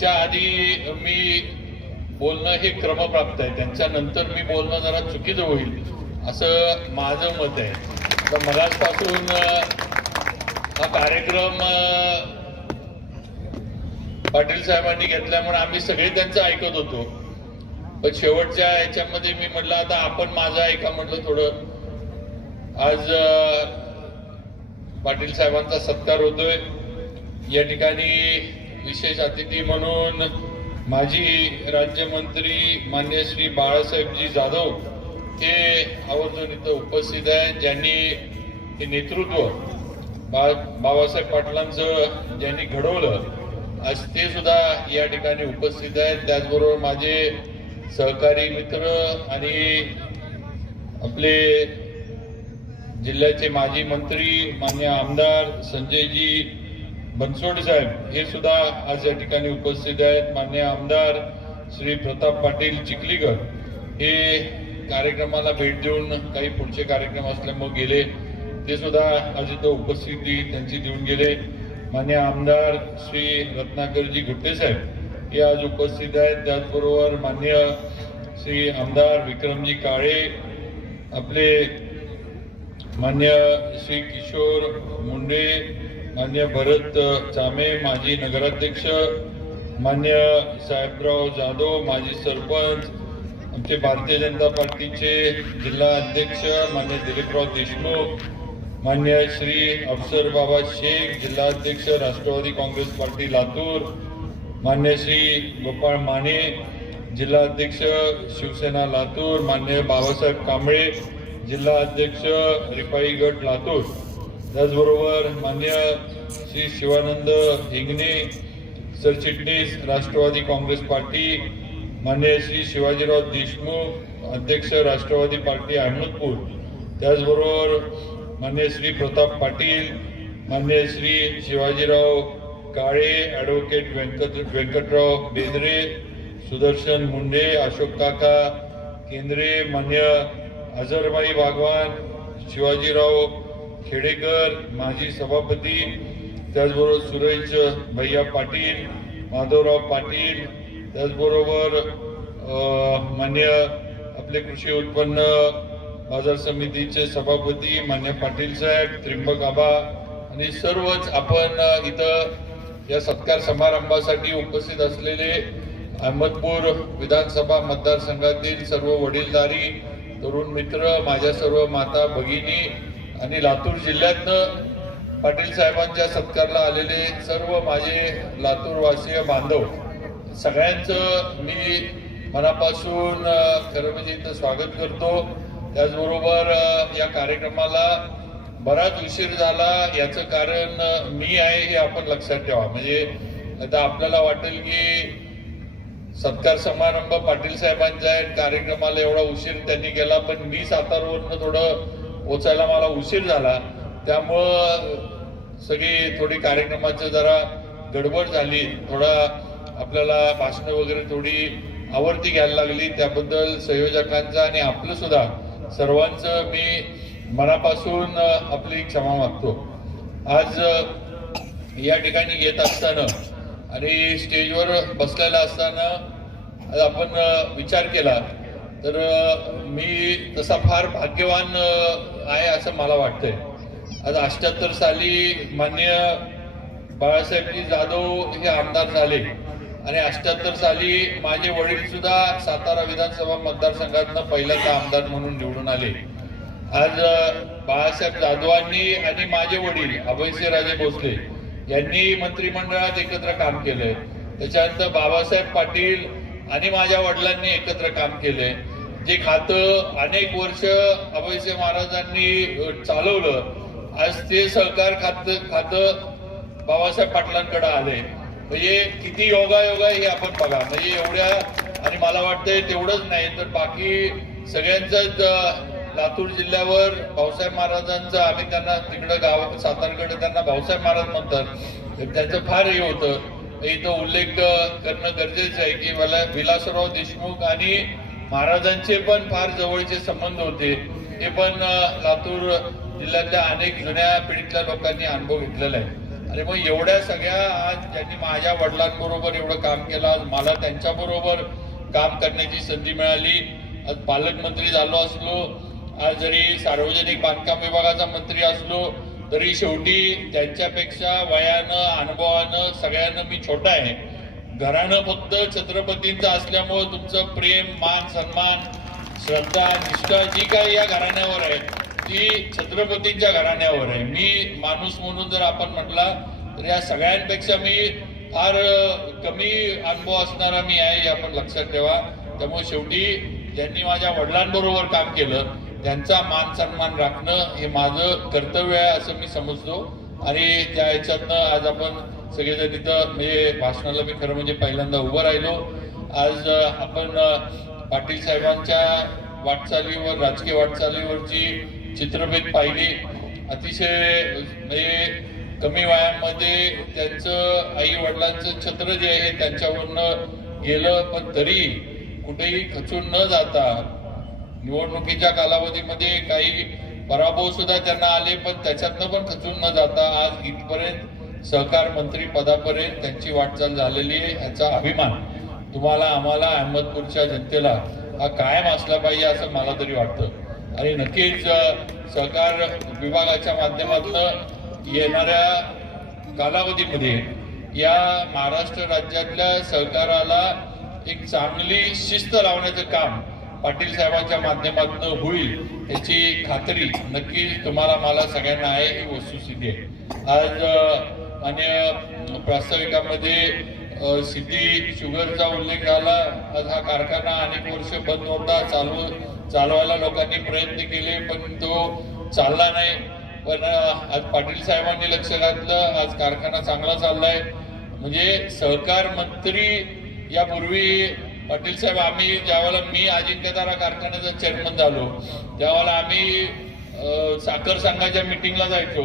त्या आधी मी बोलणं हे क्रमप्राप्त आहे. त्यांच्या नंतर मी बोलणं जरा चुकीचं होईल असं माझं मत आहे. तर मगाचपासून हा कार्यक्रम पाटील साहेबांनी घेतल्यामुळे आम्ही सगळे त्यांचं ऐकत होतो. पण शेवटच्या याच्यामध्ये मी म्हटलं आता आपण माझं ऐका म्हटलं थोडं. आज पाटील साहेबांचा सत्कार होतोय. या ठिकाणी विशेष अतिथी म्हणून माजी राज्यमंत्री मान्य श्री बाळासाहेबजी जाधव हे आवर्जून इथं उपस्थित आहेत ज्यांनी हे नेतृत्व बा बाबासाहेब पाटलांचं ज्यांनी घडवलं आज ते सुद्धा या ठिकाणी उपस्थित आहेत. त्याचबरोबर माझे सहकारी मित्र आणि आपले जिल्ह्याचे माजी मंत्री मान्य आमदार संजयजी बनसोड साहेब हे सुद्धा आज या ठिकाणी उपस्थित आहेत. मान्य आमदार श्री प्रताप पाटील चिखलीकर हे कार्यक्रमाला भेट देऊन काही पुढचे कार्यक्रम असल्यामुळे गेले. ते सुद्धा आज इथं उपस्थिती त्यांची देऊन गेले. मान्य आमदार श्री रत्नाकरजी गुट्टे साहेब हे आज उपस्थित आहेत. त्याचबरोबर मान्य श्री आमदार विक्रमजी काळे आपले मान्य श्री किशोर मुंडे मान्य भरत चामे माजी नगराध्यक्ष मान्य साहेबराव जाधव माजी सरपंच आमचे भारतीय जनता पार्टीचे जिल्हा अध्यक्ष मान्य दिलीपराव देशमुख मान्य श्री अफसर बाबा शेख जिल्हा अध्यक्ष राष्ट्रवादी काँग्रेस पार्टी लातूर मान्य श्री गोपाळ माने जिल्हा अध्यक्ष शिवसेना लातूर मान्य बाबासाहेब कांबळे जिल्हा अध्यक्ष रिपाई गट लातूर. त्याचबरोबर मान्य श्री शिवानंद हिंगणे सरचिटणीस राष्ट्रवादी काँग्रेस पार्टी मान्य श्री शिवाजीराव देशमुख अध्यक्ष राष्ट्रवादी पार्टी अहमदपूर त्याचबरोबर मान्य श्री प्रताप पाटील मान्य श्री शिवाजीराव काळे ॲडव्होकेट व्यंकट व्यंकटराव बेंद्रे सुदर्शन मुंडे अशोक काका केंद्रे मान्य अझरबाई बागवान शिवाजीराव खेडेकर माजी सभापती त्याचबरोबर सुरेश भैया पाटील माधवराव पाटील त्याचबरोबर मान्य आपले कृषी उत्पन्न बाजार समितीचे सभापती मान्य पाटील साहेब त्रिंबक आबा आणि सर्वच आपण इथं या सत्कार समारंभासाठी उपस्थित असलेले अहमदपूर विधानसभा मतदारसंघातील सर्व वडीलधारी तरुण मित्र माझ्या सर्व माता भगिनी आणि लातूर जिल्ह्यातनं पाटील साहेबांच्या सत्कारला आलेले सर्व माझे लातूरवासीय बांधव सगळ्यांचं मी मनापासून खरं म्हणजे इथं स्वागत करतो. त्याचबरोबर या कार्यक्रमाला बराच उशीर झाला. याचं कारण मी आहे हे आपण लक्षात ठेवा. म्हणजे आता आपल्याला वाटेल की सत्कार समारंभ पाटील साहेबांचा आहे कार्यक्रमाला एवढा उशीर त्यांनी केला पण मी सातारवरनं थोडं पोचायला मला उशीर झाला. त्यामुळं सगळी थोडी कार्यक्रमाची जरा गडबड झाली. थोडा आपल्याला भाषणं वगैरे थोडी आवर्ती घ्यायला लागली. त्याबद्दल संयोजकांचं आणि आपलं सुद्धा सर्वांचं मी मनापासून आपली क्षमा मागतो. आज या ठिकाणी येत असताना आणि स्टेजवर बसलेला असताना आपण विचार केला. तर मी तसा फार भाग्यवान आहे असं मला वाटतंय. आज अष्ट्याहत्तर साली मान्य बाळासाहेबजी जाधव हे आमदार झाले. आणि अष्ट्याहत्तर साली माझे वडील सुद्धा सातारा विधानसभा मतदारसंघातनं पहिल्यांदा आमदार म्हणून निवडून आले. आज बाळासाहेब जाधवांनी आणि माझे वडील अभयसिंह राजे भोसले यांनी मंत्रिमंडळात एकत्र काम केलंय. त्याच्यानंतर बाबासाहेब पाटील आणि माझ्या वडिलांनी एकत्र काम केलंय जे खातं अनेक वर्ष अभयसे महाराजांनी चालवलं आज ते सहकार खात खातं बाबासाहेब पाटलांकडे आले. म्हणजे किती योगा योगा हे आपण बघा. म्हणजे एवढ्या आणि मला वाटतंय तेवढंच नाही तर बाकी सगळ्यांचंच लातूर जिल्ह्यावर भाऊसाहेब महाराजांचं आम्ही त्यांना तिकडं गाव सातारकडे त्यांना भाऊसाहेब महाराज म्हणतात. तर त्यांचं फार हे होतं. इथं उल्लेख करणं गरजेचं आहे की मला विलासराव देशमुख आणि महाराजांचे पण फार जवळचे संबंध होते. हे पण लातूर जिल्ह्यातल्या अनेक जुन्या पिढीतल्या लोकांनी अनुभव घेतलेला आहे. अरे मग एवढ्या सगळ्या आज ज्यांनी माझ्या वडिलांबरोबर एवढं काम केलं आज मला त्यांच्याबरोबर काम करण्याची संधी मिळाली. आज पालकमंत्री झालो असलो आज जरी सार्वजनिक बांधकाम विभागाचा मंत्री असलो तरी शेवटी त्यांच्यापेक्षा वयानं अनुभवानं सगळ्यांना मी छोटा आहे. घराणं फक्त छत्रपतींचं असल्यामुळं तुमचं प्रेम मान सन्मान श्रद्धा निष्ठा जी काही या घराण्यावर आहे ती छत्रपतींच्या घराण्यावर आहे. मी माणूस म्हणून जर आपण म्हटला तर या सगळ्यांपेक्षा मी फार कमी अनुभव असणारा मी आहे हे आपण लक्षात ठेवा. त्यामुळे शेवटी ज्यांनी माझ्या वडिलांबरोबर काम केलं त्यांचा मान सन्मान राखणं हे माझं कर्तव्य आहे असं मी समजतो. आणि त्या ह्याच्यातनं आज आपण सगळेजण इथं म्हणजे भाषणाला मी खरं म्हणजे पहिल्यांदा उभं राहिलो. आज आपण पाटील साहेबांच्या वाटचालीवर राजकीय वाटचालीवरची चित्रफेत पाहिली. अतिशय म्हणजे कमी वयामध्ये त्यांचं आई वडिलांचं छत्र जे आहे त्यांच्यावरनं गेलं. पण तरी कुठेही खचून न जाता निवडणुकीच्या कालावधीमध्ये काही पराभव सुद्धा त्यांना आले पण त्याच्यातनं पण खचून न जाता आज इथपर्यंत सहकार मंत्री पदापर्यंत त्यांची वाटचाल झालेली आहे याचा अभिमान तुम्हाला आम्हाला अहमदपूरच्या जनतेला हा कायम असला पाहिजे असं मला तरी वाटतं. आणि नक्कीच सहकार विभागाच्या माध्यमातून येणाऱ्या कालावधीमध्ये या महाराष्ट्र राज्यातल्या सहकाराला एक चांगली शिस्त लावण्याचं काम पाटील साहेबांच्या माध्यमातून होईल याची खात्री नक्की तुम्हाला मला सगळ्यांना आहे ही वस्तुस्थिती आहे. आज आणि मान्य प्रास्ताविकामध्ये सिद्धी सिटी शुगरचा उल्लेख झाला आज हा कारखाना अनेक वर्ष बंद होता चालू चालवायला लोकांनी प्रयत्न केले पण तो चालला नाही. पण आज पाटील साहेबांनी लक्ष घातलं आज कारखाना चांगला चाललाय. म्हणजे सहकार मंत्री यापूर्वी पाटील साहेब आम्ही ज्यावेळेला मी अजिंक्यतारा कारखान्याचा चेअरमन झालो त्यावेळेला आम्ही साखर संघाच्या मिटिंगला जायचो.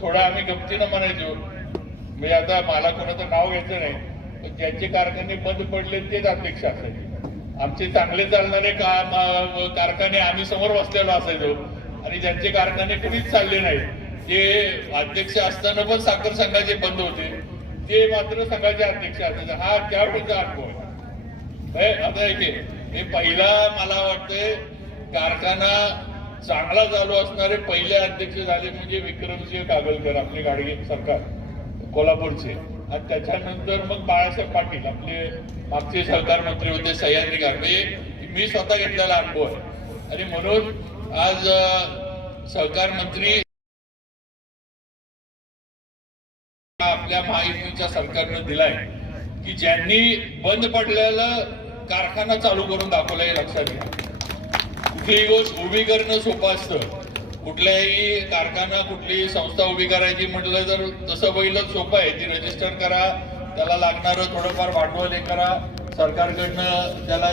थोडं आम्ही गमतीनं म्हणायचो म्हणजे आता मला कोणाचं नाव घ्यायचं नाही पण ज्यांचे कारखाने बंद पडले तेच अध्यक्ष असायचे. आमचे चांगले चालणारे काम कारखाने आम्ही समोर बसलेलो असायचो आणि ज्यांचे कारखाने कुणीच चालले नाही ते अध्यक्ष असताना पण साखर संघाचे बंद होते ते मात्र संघाचे अध्यक्ष असायचे. हा त्यावेळीचा अनुभव आहे. आता ऐके हे पहिला मला वाटतंय कारखाना चांगला चालू असणारे पहिले अध्यक्ष झाले म्हणजे विक्रमसिंह कागलकर आपले गाडगे सरकार कोल्हापूरचे. आणि त्याच्यानंतर मग बाळासाहेब पाटील आपले मागचे सरकार मंत्री होते सह्याद्री गांधी मी स्वतः घेतलेला अनुभव आहे. आणि म्हणून आज सहकार मंत्री आपल्या महायुतीच्या सरकारनं दिलाय की ज्यांनी बंद पडलेलं कारखाना चालू करून दाखवला हे लक्षात घ्या. कुठलीही गोष्ट उभी करणं सोपं असतं. कुठल्याही कारखाना कुठलीही संस्था उभी करायची म्हटलं तर तसं पहिलं सोपं आहे. ती रजिस्टर करा त्याला लागणारं थोडंफार भांडवल हे करा. सरकारकडनं त्याला